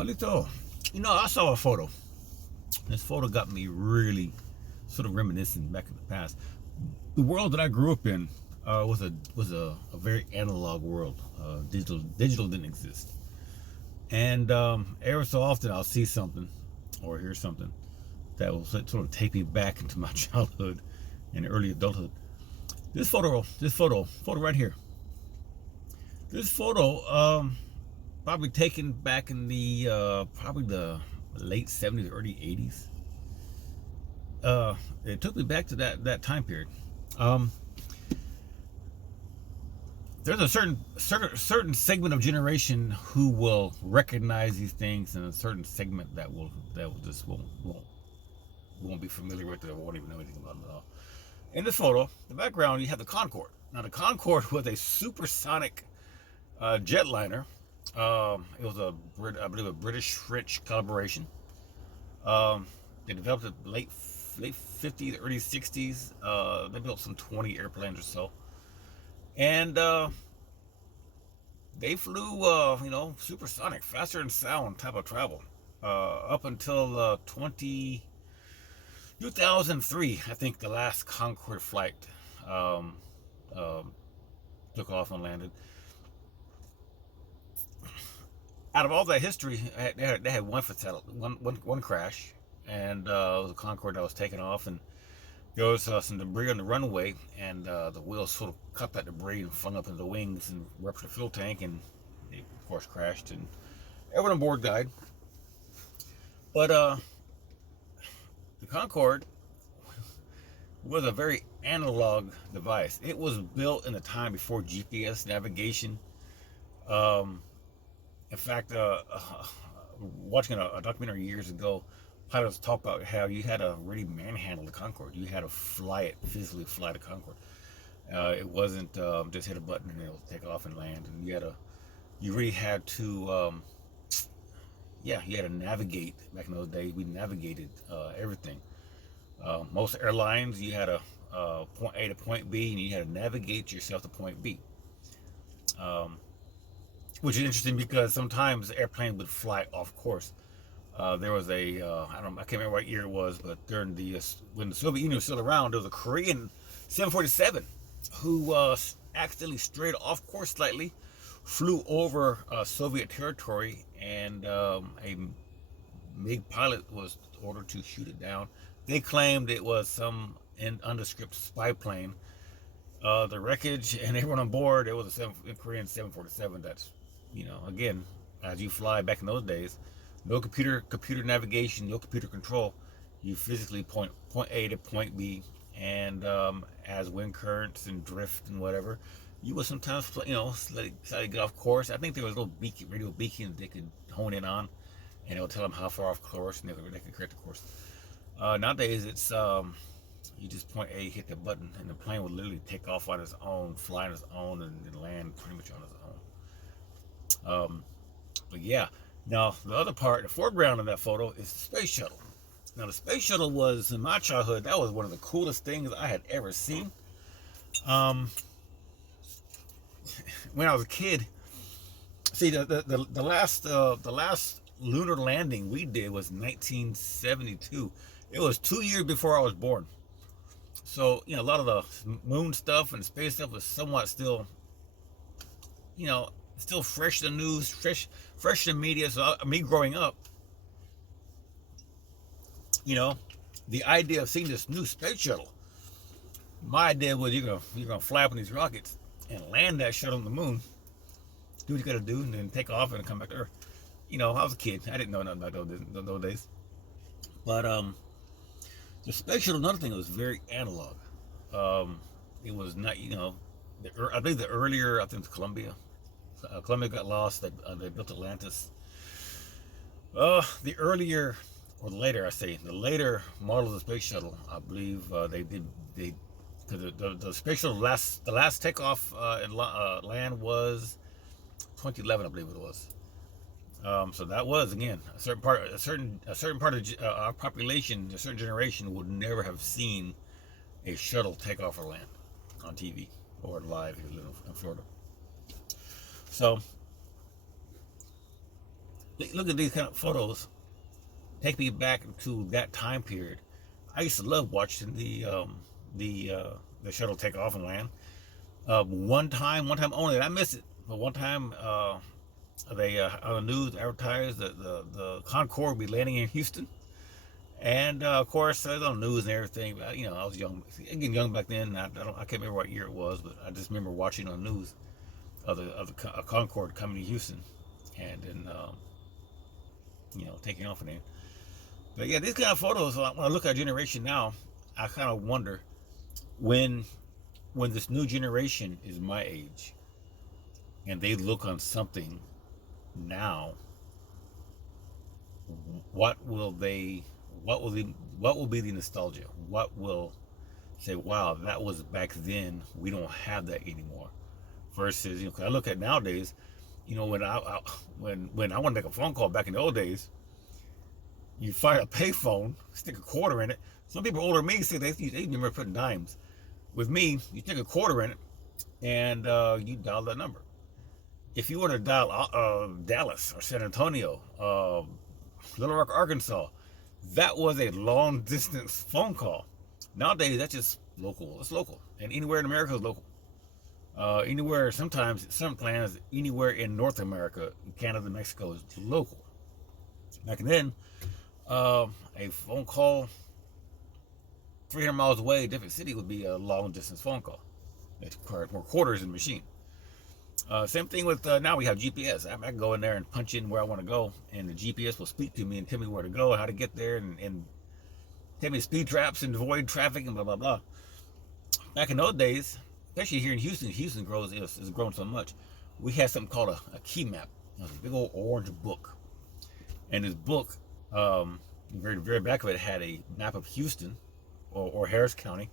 Halito, I saw a photo. This photo got me really sort of reminiscing back in the past. The world that I grew up in was a very analog world. Digital didn't exist, and every so often I'll see something or hear something that will sort of take me back into my childhood and early adulthood. This photo right here. This photo, probably taken back in the probably the late '70s, early '80s. It took me back to that time period. Um, there's a certain segment of generation who will recognize these things, and a certain segment that will just won't be familiar with it or won't even know anything about it at all. In the photo, the background, you have the Concorde. Now, the Concorde was a supersonic jetliner. It was I believe, a British-French collaboration. They developed it late '50s, early '60s. They built some 20 airplanes or so, and they flew, supersonic, faster than sound type of travel, up until 2003. I think the last Concorde flight um, um, took off and landed. Out of all that history, they had one fatality, one crash, and it was a Concorde that was taken off, and there was some debris on the runway, and the wheels sort of cut that debris and flung up into the wings and ruptured the fuel tank, and they, of course, crashed, and everyone on board died. But the Concorde was a very analog device. It was built in a time before GPS navigation. Um, In fact, watching a documentary years ago, pilots talk about how you had to really manhandle the Concorde. You had to physically fly the Concorde. It wasn't just hit a button and it'll take off and land. And you really had to, you had to navigate. Back in those days, we navigated everything. Most airlines, you had a point A to point B, and you had to navigate yourself to point B. Um, which is interesting because sometimes the airplane would fly off course. There was I can't remember what year it was, but during when the Soviet Union was still around, there was a Korean 747 who accidentally strayed off course slightly, flew over Soviet territory, and a MiG pilot was ordered to shoot it down. They claimed it was some undescript spy plane. The wreckage and everyone on board, it was a Korean 747. That's, again, as you fly back in those days, no computer navigation, no computer control. You physically point A to point B, and as wind currents and drift and whatever, you would sometimes, slightly get off course. I think there was a little radio beacon that they could hone in on, and it would tell them how far off course, and they could correct the course. Nowadays, it's you just point A, hit the button, and the plane will literally take off on its own, fly on its own, and land pretty much on its own. But yeah, now the other part, the foreground of that photo, is the space shuttle. Now the space shuttle was, in my childhood, that was one of the coolest things I had ever seen. Um, when I was a kid, see the last lunar landing we did was 1972. It was 2 years before I was born. So, a lot of the moon stuff and space stuff was somewhat still, still fresh in the news, fresh in the media. So me growing up, the idea of seeing this new space shuttle, my idea was you're gonna fly up on these rockets and land that shuttle on the moon, do what you gotta do, and then take off and come back to Earth. I was a kid. I didn't know nothing about those days. But the space shuttle, another thing, it was very analog. It was not, I believe the earlier, I think it was Columbia. Columbia got lost. They built Atlantis. The earlier, or the later, the later model of the space shuttle, I believe the space shuttle the last takeoff and land was 2011, I believe it was. So that was, again, a certain part of our population, a certain generation would never have seen a shuttle take off or land on TV or live if you live in Florida. So look at these kind of photos. Take me back to that time period. I used to love watching the the shuttle take off and land. One time only, and I missed it. But one time, they on the news advertised that the Concorde would be landing in Houston, and of course, it was on the news and everything. But, you know, I was young, getting young back then. I can't remember what year it was, but I just remember watching on the news of the Concorde coming to Houston, and then you know, taking off and then. But yeah, these kind of photos. When I look at our generation now, I kind of wonder when this new generation is my age and they look on something now, what will they what will be the nostalgia? What will say, wow, that was back then, we don't have that anymore? Versus, you know, 'cause I look at nowadays, you know, when I want to make a phone call back in the old days, you find a payphone, stick a quarter in it. Some people older than me say they remember putting dimes. With me, you stick a quarter in it, and you dial that number. If you want to dial Dallas or San Antonio, Little Rock, Arkansas, that was a long distance phone call. Nowadays, that's just local. It's local, and anywhere in America is local. Anywhere, sometimes some plans, anywhere in North America, Canada, Mexico is local. Back then, a phone call 300 miles away, a different city, would be a long distance phone call. It required more quarters in the machine. Same thing with now we have GPS. I can go in there and punch in where I want to go, and the GPS will speak to me and tell me where to go, how to get there, and tell me speed traps and avoid traffic and blah blah blah. Back in those days, especially here in Houston, has grown so much. We had something called a key map. It was a big old orange book, and this book, very back of it had a map of Houston or Harris County.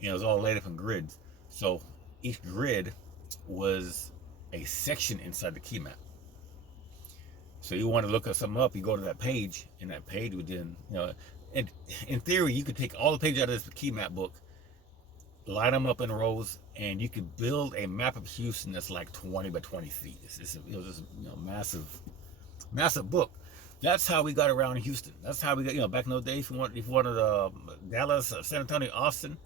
You know, it was all laid up in grids. So each grid was a section inside the key map. So you want to look something up, you go to that page, and that page would then, you know, and in theory, you could take all the pages out of this key map book, line them up in rows, and you could build a map of Houston that's like 20 by 20 feet. It was just, you know, massive book. That's how we got around Houston. That's how we got, you know, back in those days. If you wanted Dallas, San Antonio, Austin,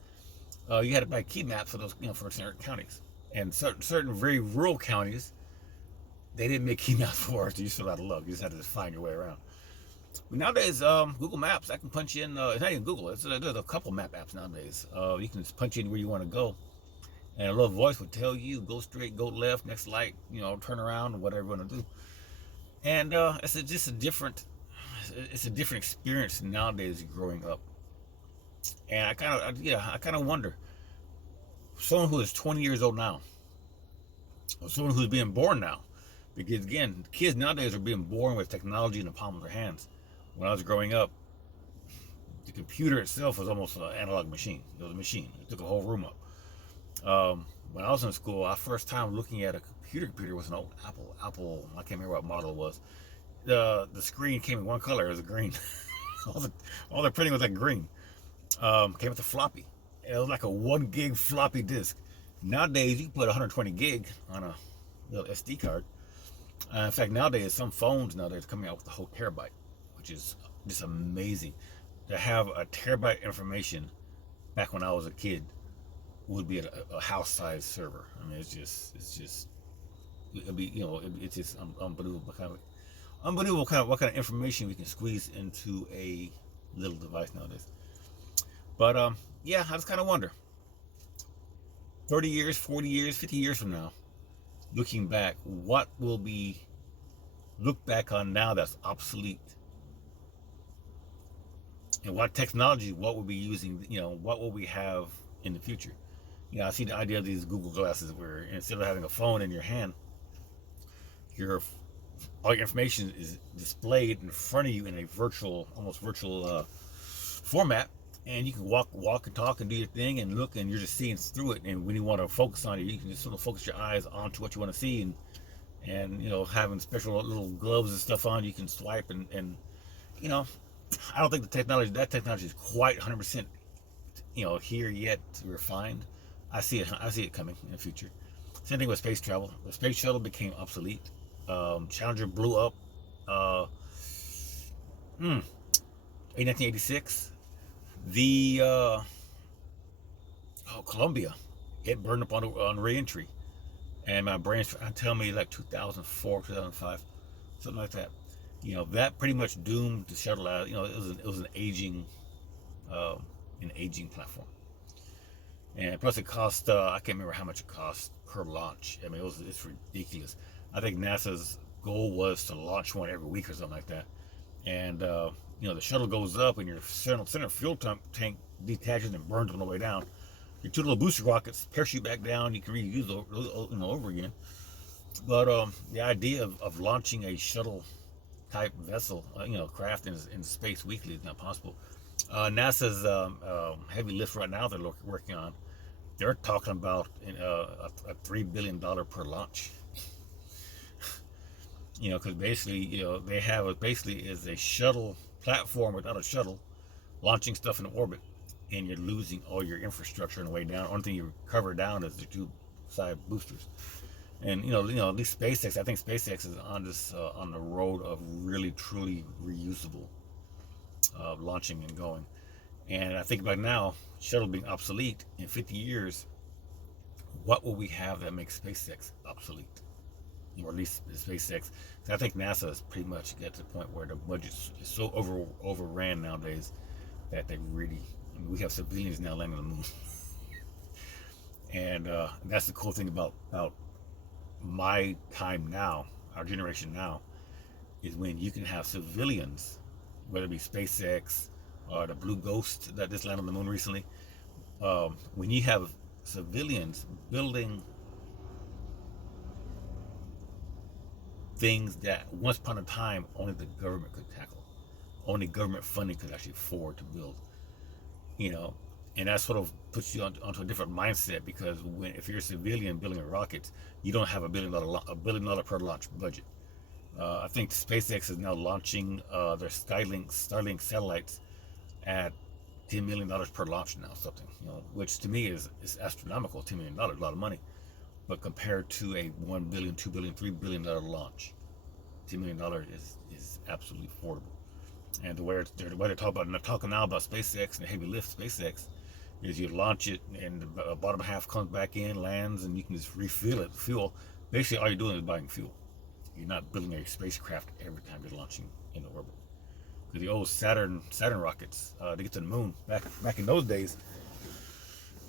you had to buy key maps for those, you know, for certain counties. And certain very rural counties, they didn't make key maps for us. You still had to look. You just had to find your way around. But nowadays, Google Maps, I can punch in. It's not even Google. There's a couple map apps nowadays. You can just punch in where you want to go, and a little voice will tell you, go straight, go left, next light, you know, turn around, whatever you want to do. And it's a different experience nowadays growing up. And I kind of wonder, someone who is 20 years old now, or someone who's being born now, because again, kids nowadays are being born with technology in the palm of their hands. When I was growing up, the computer itself was almost an analog machine. It was a machine. It took a whole room up. When I was in school, our first time looking at a computer was an old Apple. I can't remember what model it was. The screen came in one color. It was green. all the printing was like green. Came with a floppy. It was like a 1 gig floppy disk. Nowadays, you can put 120 gig on a little SD card. In fact, nowadays, some phones nowadays are coming out with a whole terabyte, which is just amazing. To have a terabyte information back when I was a kid would be a house-sized server. I mean, it's just, it'd be, you know, it's just unbelievable what kind of information we can squeeze into a little device nowadays. But yeah, I just kind of wonder, 30 years, 40 years, 50 years from now, looking back, what will be looked back on now that's obsolete? And what technology, what we'll be using, you know, what will we have in the future? You know, I see the idea of these Google glasses where instead of having a phone in your hand, all your information is displayed in front of you in a almost virtual format, and you can walk and talk and do your thing and look, and you're just seeing through it. And when you want to focus on it, you can just sort of focus your eyes onto what you want to see, and you know, having special little gloves and stuff on, you can swipe and you know, I don't think that technology is quite 100%, you know, here yet refined. I see it coming in the future. Same thing with space travel. The space shuttle became obsolete. Challenger blew up. in 1986, the Columbia, it burned up on reentry, and my brain's trying to tell me like 2004, 2005, something like that. That pretty much doomed the shuttle out. It was uh, an aging platform, and plus it cost. I can't remember how much it cost per launch. I mean, it's ridiculous. I think NASA's goal was to launch one every week or something like that, and the shuttle goes up and your center fuel tank detaches and burns on the way down. Your two little booster rockets parachute back down. You can reuse over again. But the idea of launching a shuttle type vessel, craft in space weekly is not possible. NASA's heavy lift right now they're working on, they're talking about a $3 billion per launch. Because basically, they have basically is a shuttle platform without a shuttle launching stuff in orbit, and you're losing all your infrastructure on the way down. Only thing you recover down is the two side boosters. And at least SpaceX, I think SpaceX is on this on the road of really truly reusable launching and going. And I think by now, shuttle being obsolete in 50 years, what will we have that makes SpaceX obsolete? Or at least SpaceX. I think NASA is pretty much get to the point where the budget is so overran nowadays that they really. I mean, we have civilians now landing on the moon, and that's the cool thing about my time now, our generation now, is when you can have civilians, whether it be SpaceX or the Blue Ghost that just landed on the moon recently. When you have civilians building things that once upon a time only the government could tackle, only government funding could actually afford to build, and that sort of puts you onto a different mindset, because if you're a civilian building a rocket, you don't have a $1 billion per launch budget. I think SpaceX is now launching their Starlink satellites at $10 million per launch now, something, which to me is astronomical. $10 million, a lot of money. But compared to a $1 billion, $2 billion, $3 billion launch, $10 million is absolutely affordable. And the way they're talking now about SpaceX and the heavy lift SpaceX is you launch it and the bottom half comes back in, lands, and you can just refill it. Fuel. Basically, all you're doing is buying fuel. You're not building a spacecraft every time you're launching into orbit. Because the old Saturn rockets to get to the moon back in those days,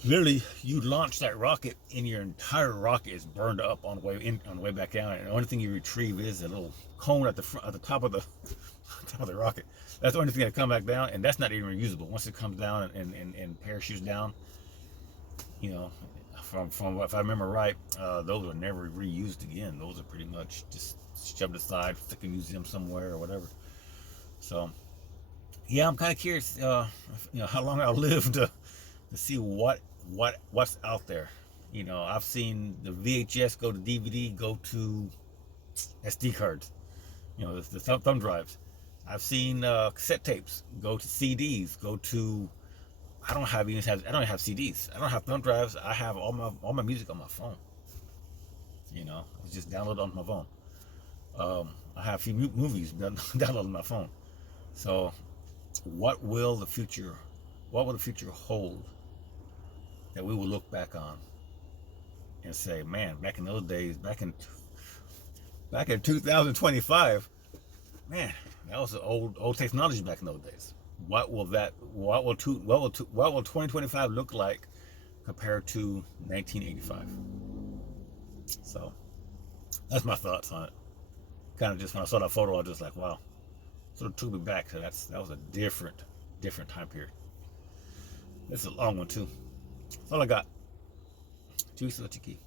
literally, you launch that rocket and your entire rocket is burned up on the way back down, and the only thing you retrieve is a little cone at the top of the rocket. That's the only thing that come back down, and that's not even reusable. Once it comes down and parachutes down, from if I remember right, those were never reused again. Those are pretty much just shoved aside, stick in a museum somewhere or whatever. So, yeah, I'm kind of curious, how long I'll live to see what's out there. I've seen the VHS go to DVD, go to SD cards, the thumb drives. I've seen cassette tapes go to CDs, go to. I don't have CDs. I don't have thumb drives. I have all my music on my phone. It's just downloaded on my phone. I have a few movies downloaded on my phone. So, what will the future hold that we will look back on and say, man, back in those days, back in 2025, man, that was the old technology back in those days. What will 2025 look like compared to 1985? So that's my thoughts on it. Kind of just when I saw that photo, I was just like, wow. Sort of took me back to that was a different time period. It's a long one too. That's all I got. Juice Chiki.